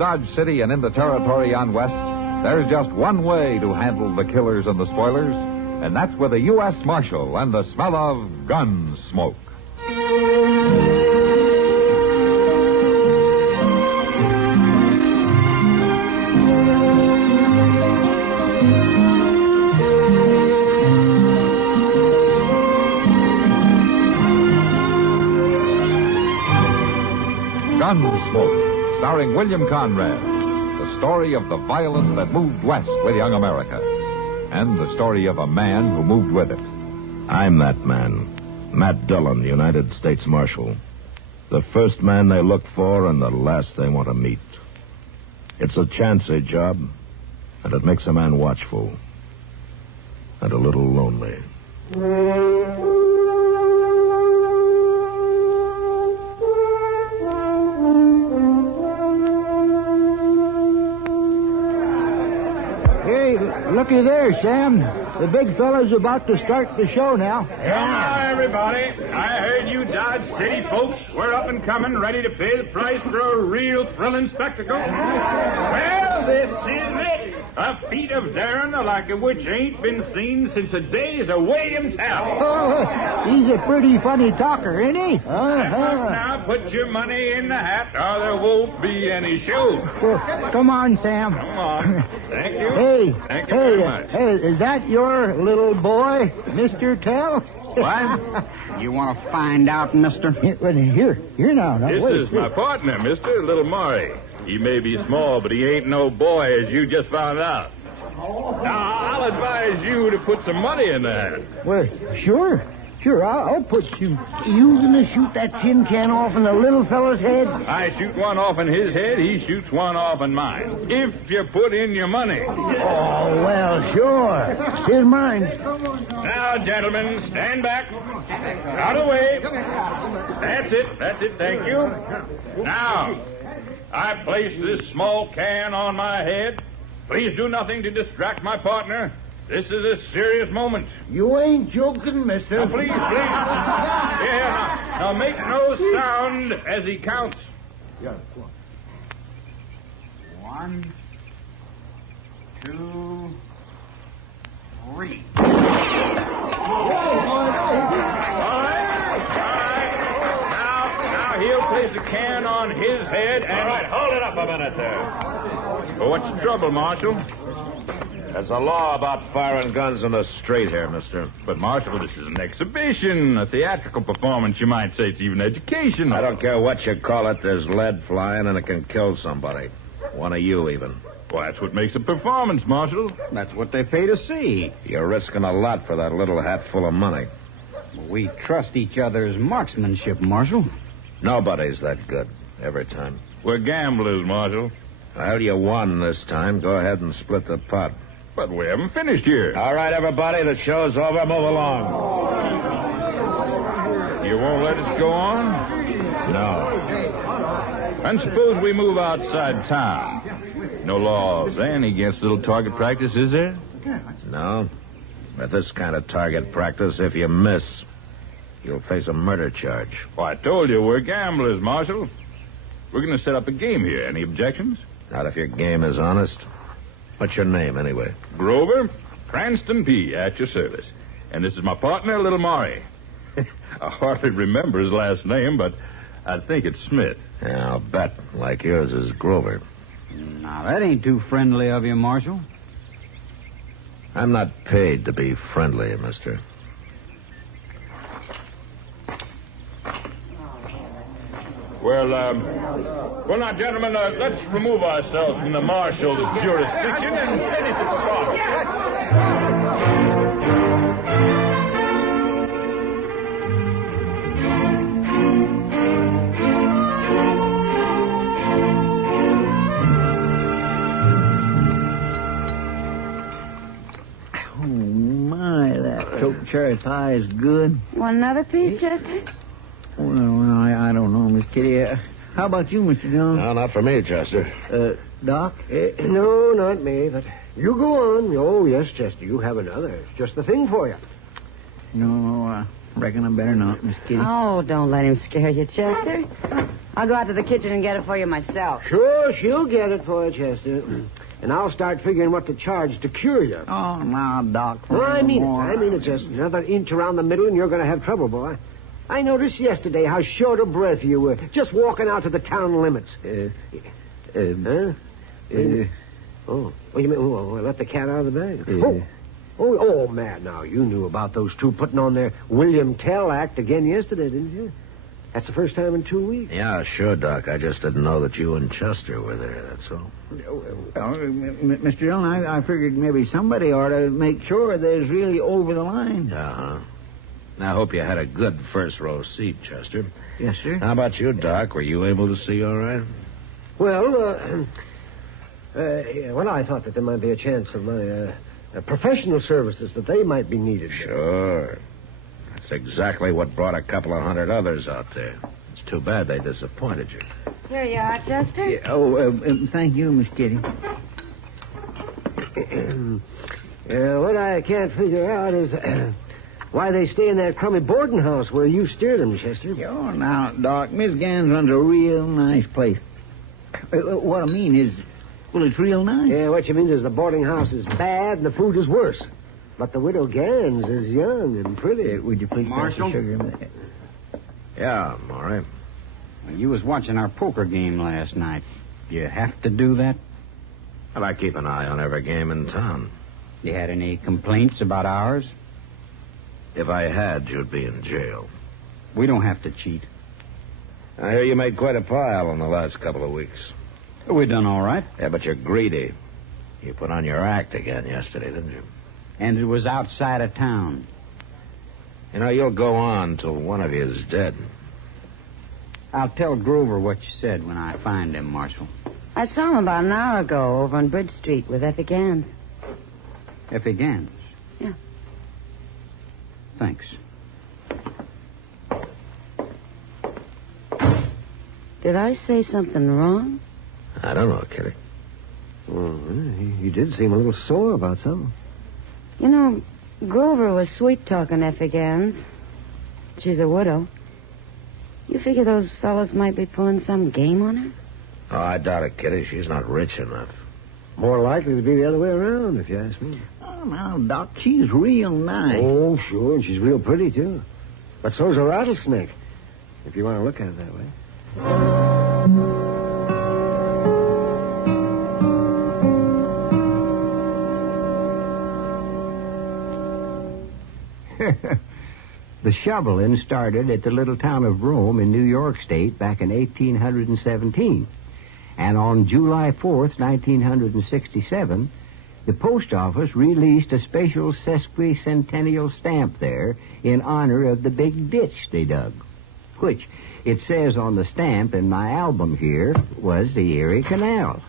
Dodge City and in the territory on West, there's just one way to handle the killers and the spoilers, and that's with a U.S. Marshal and the smell of Gunsmoke. Gunsmoke, starring William Conrad. The story of the violence that moved west with young America. And the story of a man who moved with it. I'm that man. Matt Dillon, United States Marshal. The first man they look for and the last they want to meet. It's a chancy job, and it makes a man watchful. And a little lonely. Looky there, Sam. The big fella's about to start the show now. Come on, everybody. I heard you Dodge City folks were up and coming, ready to pay the price for a real thrilling spectacle. Well, this is it. A feat of daring the like of which ain't been seen since the days of William Conrad. Oh, he's a pretty funny talker, ain't he? Now put your money in the hat or there won't be any show. Well, come on, Sam. Come on. Thank you. Thank you very much. Hey, is that your little boy, Mr. Tell? What? You want to find out, mister? Here now. This is my partner, Mr. Little Maury. He may be small, but he ain't no boy, as you just found out. Now, I'll advise you to put some money in that. Well, sure. I'll put you. You gonna shoot that tin can off in the little fella's head? I shoot one off in his head, he shoots one off in mine. If you put in your money. Oh, well, sure. Here's mine. Now, gentlemen, stand back. Out of the way. That's it, thank you. Now, I place this small can on my head. Please do nothing to distract my partner. This is a serious moment. You ain't joking, mister. Now, please. Yeah, now make no sound as he counts. Yeah, go on. 1, 2, 3. All right. Now he'll place a can on his head and... All right, hold it up a minute there. Well, what's the trouble, Marshal? There's a law about firing guns in the street here, mister. But, Marshal, this is an exhibition, a theatrical performance. You might say it's even education. I don't care what you call it. There's lead flying, and it can kill somebody. One of you, even. Well, that's what makes a performance, Marshal. That's what they pay to see. You're risking a lot for that little hat full of money. We trust each other's marksmanship, Marshal. Nobody's that good every time. We're gamblers, Marshal. Well, you won this time. Go ahead and split the pot. But we haven't finished here. All right, everybody, the show's over. Move along. You won't let us go on? No. And suppose we move outside town. No laws any against little target practice, is there? No. At this kind of target practice, if you miss, you'll face a murder charge. Well, I told you, we're gamblers, Marshal. We're going to set up a game here. Any objections? Not if your game is honest. What's your name, anyway? Grover Cranston P., at your service. And this is my partner, Little Maury. I hardly remember his last name, but I think it's Smith. Yeah, I'll bet. Like yours is Grover. Now, that ain't too friendly of you, Marshal. I'm not paid to be friendly, mister. Well, now, gentlemen, let's remove ourselves from the marshal's jurisdiction and finish the performance. Oh, my, that choke cherry pie is good. Want another piece, Chester? Well, I don't know, Miss Kitty. How about you, Mr. Dillon? No, not for me, Chester. Doc? No, not me, but you go on. Oh, yes, Chester, you have another. It's just the thing for you. No, I reckon I better not, Miss Kitty. Oh, don't let him scare you, Chester. I'll go out to the kitchen and get it for you myself. Sure, she'll get it for you, Chester. And I'll start figuring what to charge to cure you. Oh, now, Doc. No, I mean it, Chester. Another inch around the middle and you're going to have trouble, boy. I noticed yesterday how short of breath you were, just walking out to the town limits. Huh? Oh, you mean, I let the cat out of the bag? Oh, Matt, now, you knew about those two putting on their William Tell act again yesterday, didn't you? That's the first time in 2 weeks. Yeah, sure, Doc. I just didn't know that you and Chester were there, that's all. Mr. Dillon, I figured maybe somebody ought to make sure there's really over the line. Uh-huh. I hope you had a good first-row seat, Chester. Yes, sir. How about you, Doc? Were you able to see all right? Well, I thought that there might be a chance of my professional services, that they might be needed. Sure. That's exactly what brought a couple of hundred others out there. It's too bad they disappointed you. Here you are, Chester. Yeah, thank you, Miss Kitty. What I can't figure out is why they stay in that crummy boarding house where you steered them, Chester. Oh, now, Doc, Miss Gans runs a real nice place. What I mean is, well, it's real nice. Yeah, what you mean is the boarding house is bad and the food is worse. But the widow Gans is young and pretty. Would you please pass the sugar? Yeah, Maury. Well, you was watching our poker game last night. You have to do that? Well, I keep an eye on every game in town. You had any complaints about ours? If I had, you'd be in jail. We don't have to cheat. I hear you made quite a pile in the last couple of weeks. We done all right. Yeah, but you're greedy. You put on your act again yesterday, didn't you? And it was outside of town. You know, you'll go on till one of you is dead. I'll tell Grover what you said when I find him, Marshal. I saw him about an hour ago over on Bridge Street with Effie Gans. Effie Gans? Yeah. Thanks. Did I say something wrong? I don't know, Kitty. Well, you did seem a little sore about something. You know, Grover was sweet-talking Effie Gans. She's a widow. You figure those fellows might be pulling some game on her? Oh, I doubt it, Kitty. She's not rich enough. More likely to be the other way around, if you ask me. Oh, now, Doc, she's real nice. Oh, sure, and she's real pretty, too. But so's a rattlesnake, if you want to look at it that way. The shoveling started at the little town of Rome in New York State back in 1817. And on July 4th, 1967, the post office released a special sesquicentennial stamp there in honor of the big ditch they dug, which, it says on the stamp in my album here, was the Erie Canal.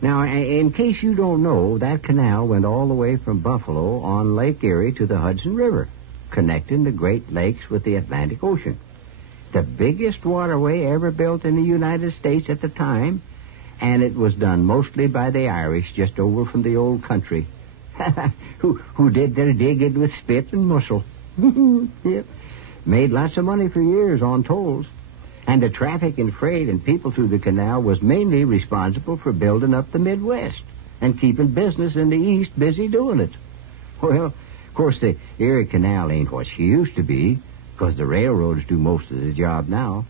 Now, in case you don't know, that canal went all the way from Buffalo on Lake Erie to the Hudson River, connecting the Great Lakes with the Atlantic Ocean. The biggest waterway ever built in the United States at the time, and it was done mostly by the Irish just over from the old country, who did their digging with spit and mussel. Yep. Made lots of money for years on tolls. And the traffic and freight and people through the canal was mainly responsible for building up the Midwest and keeping business in the East busy doing it. Well, of course, the Erie Canal ain't what she used to be, because the railroads do most of the job now.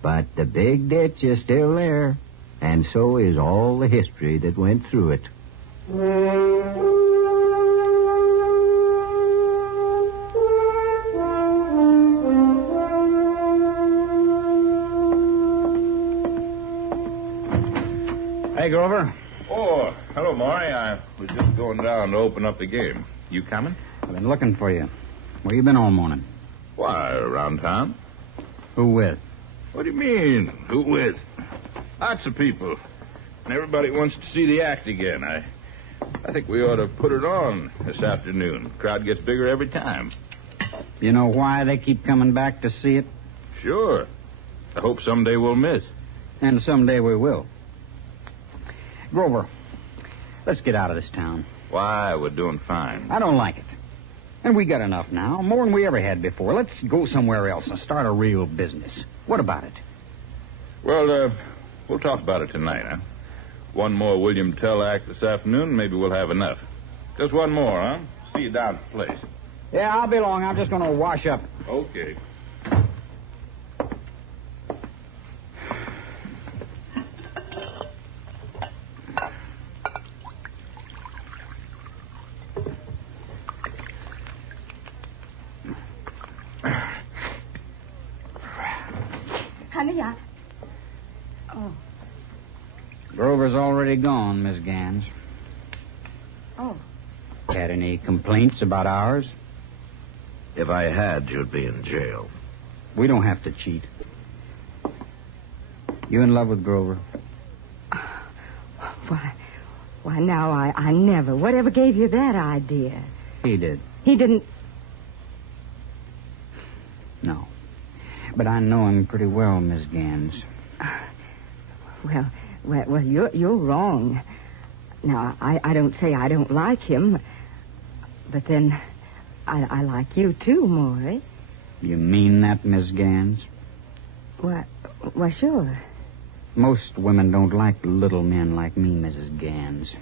But the big ditch is still there, and so is all the history that went through it. Hey, Grover. Oh, hello, Maury. I was just going down to open up the game. You coming? I've been looking for you. Where you been all morning? Why, around town. Who with? What do you mean, who with? Lots of people. And everybody wants to see the act again. I think we ought to put it on this afternoon. Crowd gets bigger every time. You know why they keep coming back to see it? Sure. I hope someday we'll miss. And someday we will. Grover, let's get out of this town. Why, we're doing fine. I don't like it. And we got enough now, more than we ever had before. Let's go somewhere else and start a real business. What about it? Well, we'll talk about it tonight, huh? One more William Tell act this afternoon, maybe we'll have enough. Just one more, huh? See you down at the place. Yeah, I'll be along. I'm just going to wash up. Okay. Honey, Grover's already gone, Miss Gans. Oh. Had any complaints about ours? If I had, you'd be in jail. We don't have to cheat. You in love with Grover? Why, now, I never. Whatever gave you that idea? He did. He didn't... No. But I know him pretty well, Miss Gans. Well, you're wrong. Now, I don't say I don't like him, but then I like you too, Maury. You mean that, Miss Gans? Why, sure. Most women don't like little men like me, Mrs. Gans.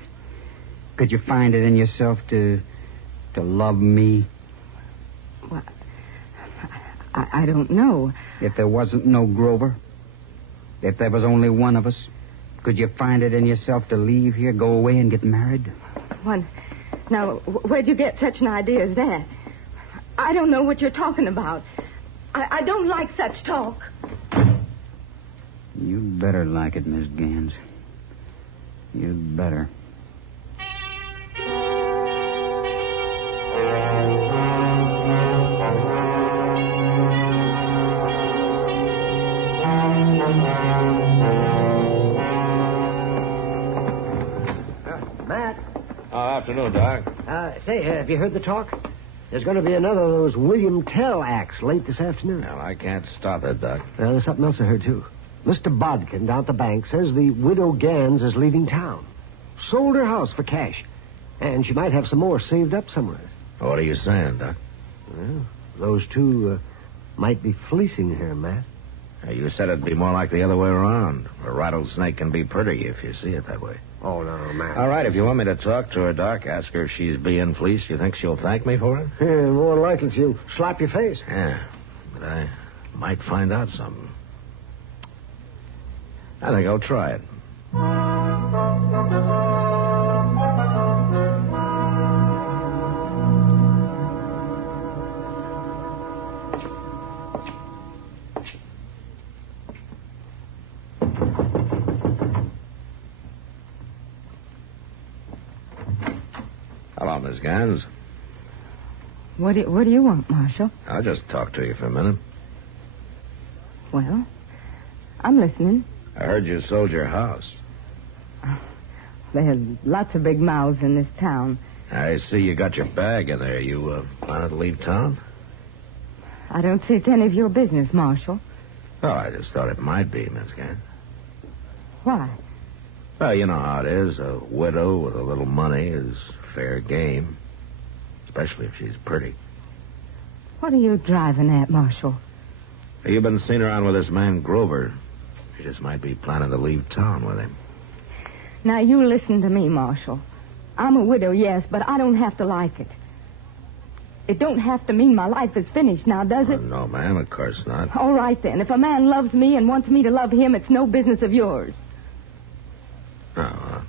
Could you find it in yourself to love me? Well, I don't know. If there wasn't no Grover, if there was only one of us, could you find it in yourself to leave here, go away, and get married? Now, where'd you get such an idea as that? I don't know what you're talking about. I don't like such talk. You'd better like it, Miss Gans. You'd better. Matt. Afternoon, Doc. Say, have you heard the talk? There's going to be another of those William Tell acts late this afternoon. Well, I can't stop it, Doc. Well, there's something else I heard, too. Mr. Bodkin down at the bank says the widow Gans is leaving town. Sold her house for cash. And she might have some more saved up somewhere. What are you saying, Doc? Well, those two might be fleecing her, Matt. You said it'd be more like the other way around. A rattlesnake can be pretty if you see it that way. Oh, no, Matt. All right, if you want me to talk to her, Doc, ask her if she's being fleeced. You think she'll thank me for it? Yeah, more than likely she'll slap your face. Yeah, but I might find out something. I think I'll try it. Hello, Miss Gans. What do you want, Marshal? I'll just talk to you for a minute. Well, I'm listening. I heard you sold your house. There are lots of big mouths in this town. I see you got your bag in there. You planning to leave town? I don't see it's any of your business, Marshal. Well, I just thought it might be, Miss Gans. Why? Well, you know how it is. A widow with a little money is fair game. Especially if she's pretty. What are you driving at, Marshal? You've been seen around with this man, Grover. She just might be planning to leave town with him. Now, you listen to me, Marshal. I'm a widow, yes, but I don't have to like it. It don't have to mean my life is finished now, does it? No, ma'am, of course not. All right, then. If a man loves me and wants me to love him, it's no business of yours. Oh,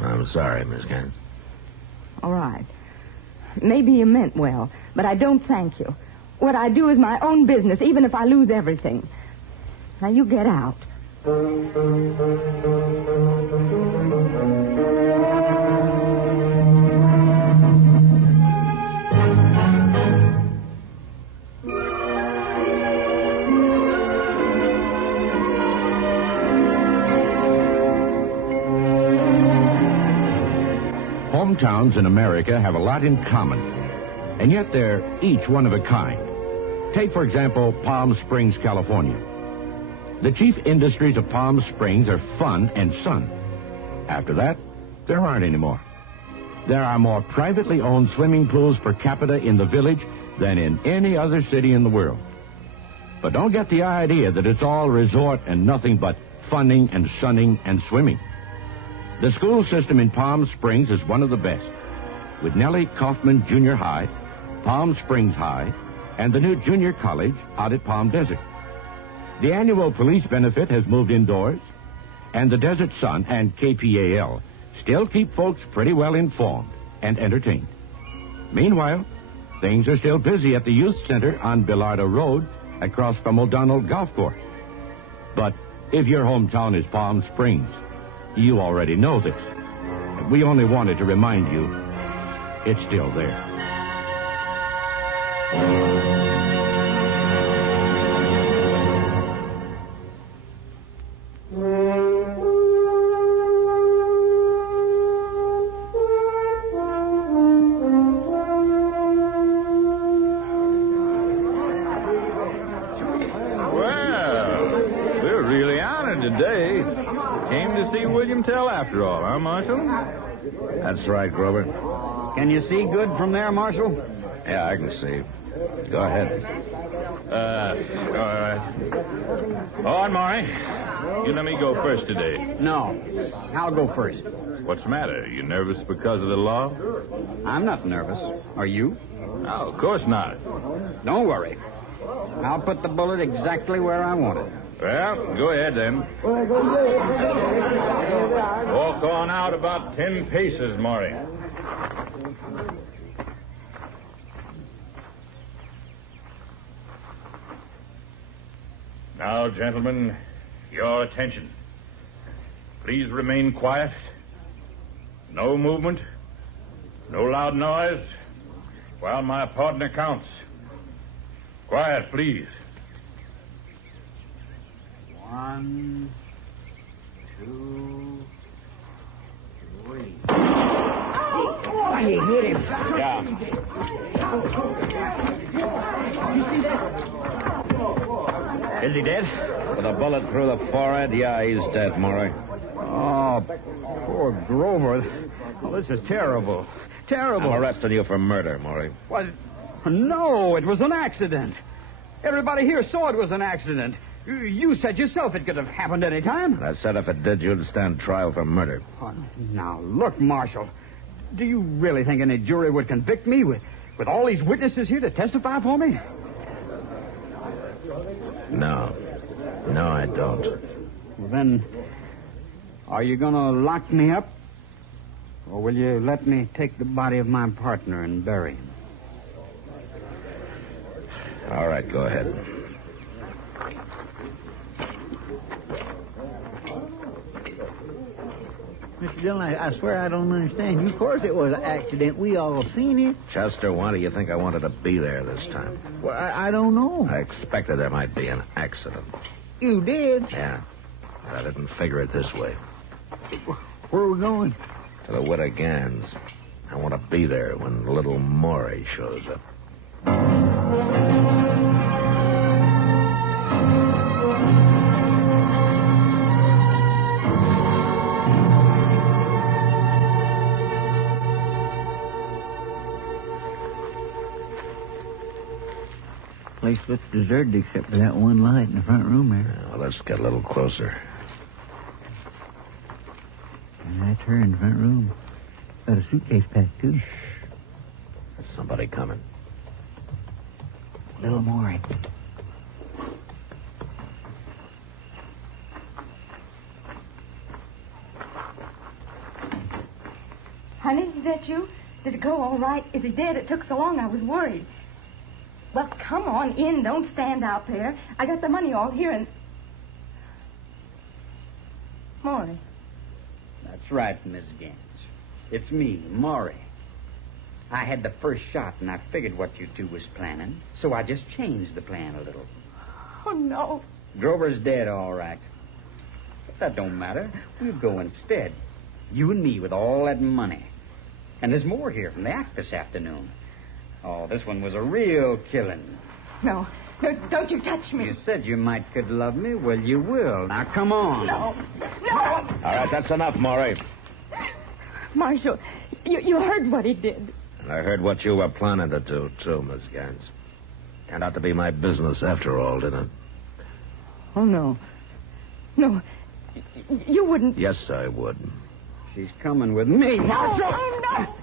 I'm sorry, Miss Gans. All right. Maybe you meant well, but I don't thank you. What I do is my own business, even if I lose everything. Now, you get out. Hometowns in America have a lot in common, and yet they're each one of a kind. Take, for example, Palm Springs, California. The chief industries of Palm Springs are fun and sun. After that, there aren't any more. There are more privately owned swimming pools per capita in the village than in any other city in the world. But don't get the idea that it's all resort and nothing but funning and sunning and swimming. The school system in Palm Springs is one of the best, with Nellie Kaufman Junior High, Palm Springs High, and the new junior college out at Palm Desert. The annual police benefit has moved indoors, and the Desert Sun and KPAL still keep folks pretty well informed and entertained. Meanwhile, things are still busy at the Youth Center on Bilardo Road across from O'Donnell Golf Course. But if your hometown is Palm Springs, you already know this. We only wanted to remind you it's still there. After all, huh, Marshal? That's right, Grover. Can you see good from there, Marshal? Yeah, I can see. Go ahead. All right. All right, Maury. You let me go first today. No. I'll go first. What's the matter? You nervous because of the law? I'm not nervous. Are you? No, of course not. Don't worry. I'll put the bullet exactly where I want it. Well, go ahead then. Walk on out about 10 paces, Maury. Now, gentlemen, your attention. Please remain quiet. No movement. No loud noise while my partner counts. Quiet, please. 1, 2, 3. Oh, you hit him. Yeah. Is he dead? With a bullet through the forehead? Yeah, he's dead, Maury. Oh, poor Grover. Oh, this is terrible. Terrible. I'm arresting you for murder, Maury. What? No, it was an accident. Everybody here saw it was an accident. You said yourself it could have happened any time. I said if it did, you'd stand trial for murder. Oh, now, look, Marshal. Do you really think any jury would convict me with all these witnesses here to testify for me? No. No, I don't. Well, then, are you going to lock me up? Or will you let me take the body of my partner and bury him? All right, go ahead. Mr. Dillon, I swear I don't understand you. Of course it was an accident. We all seen it. Chester, why do you think I wanted to be there this time? Well, I don't know. I expected there might be an accident. You did? Yeah. But I didn't figure it this way. Where are we going? To the Widow Gans. I want to be there when little Maury shows up. Place looks deserted except for that one light in the front room there. Yeah, well, let's get a little closer. And that's her in the front room. Got a suitcase packed, too. There's somebody coming. Little Maury. Honey, is that you? Did it go all right? Is he dead? It took so long, I was worried. Well, come on in. Don't stand out there. I got the money all here and... Maury. That's right, Miss Gans. It's me, Maury. I had the first shot, and I figured what you two was planning, so I just changed the plan a little. Oh, no. Grover's dead, all right. But that don't matter. We'll go instead. You and me with all that money. And there's more here from the act this afternoon. Oh, this one was a real killing. No, don't you touch me. You said you might could love me. Well, you will. Now, come on. No. All right, that's enough, Maury. Marshal, you heard what he did. And I heard what you were planning to do, too, Miss Gans. Turned out to be my business after all, didn't it? Oh, no. No, You wouldn't... Yes, I would. She's coming with me, Marshal. No.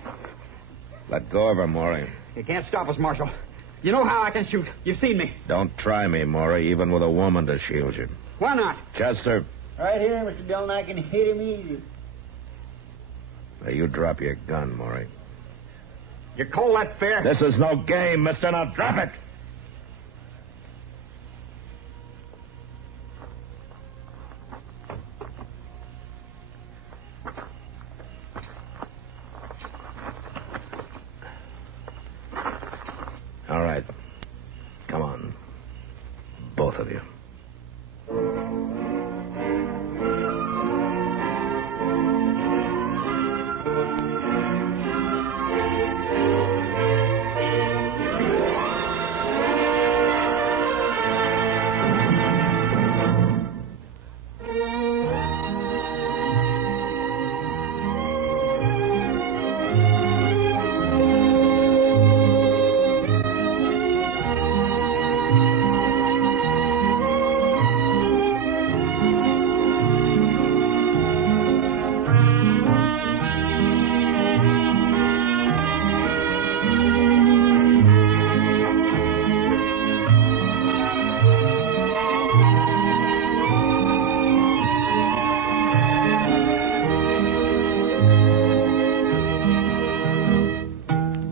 Let go of her, Maury. You can't stop us, Marshal. You know how I can shoot. You've seen me. Don't try me, Maury, even with a woman to shield you. Why not? Chester, Right here, Mr. Dillon. I can hit him easy. now you drop your gun, Maury. You call that fair? This is no game, mister. Now drop it. All right. Come on. Both of you.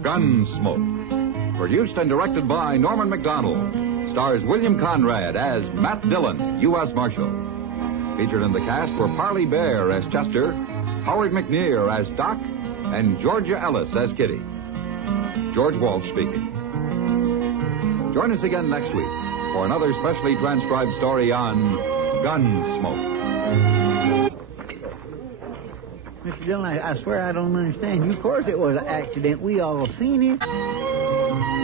Gunsmoke. Produced and directed by Norman Macdonnell. Stars William Conrad as Matt Dillon, U.S. Marshal. Featured in the cast were Parley Bear as Chester, Howard McNear as Doc, and Georgia Ellis as Kitty. George Walsh speaking. Join us again next week for another specially transcribed story on Gunsmoke. Mr. Dillon, I swear I don't understand you. Of course it was an accident. We all seen it.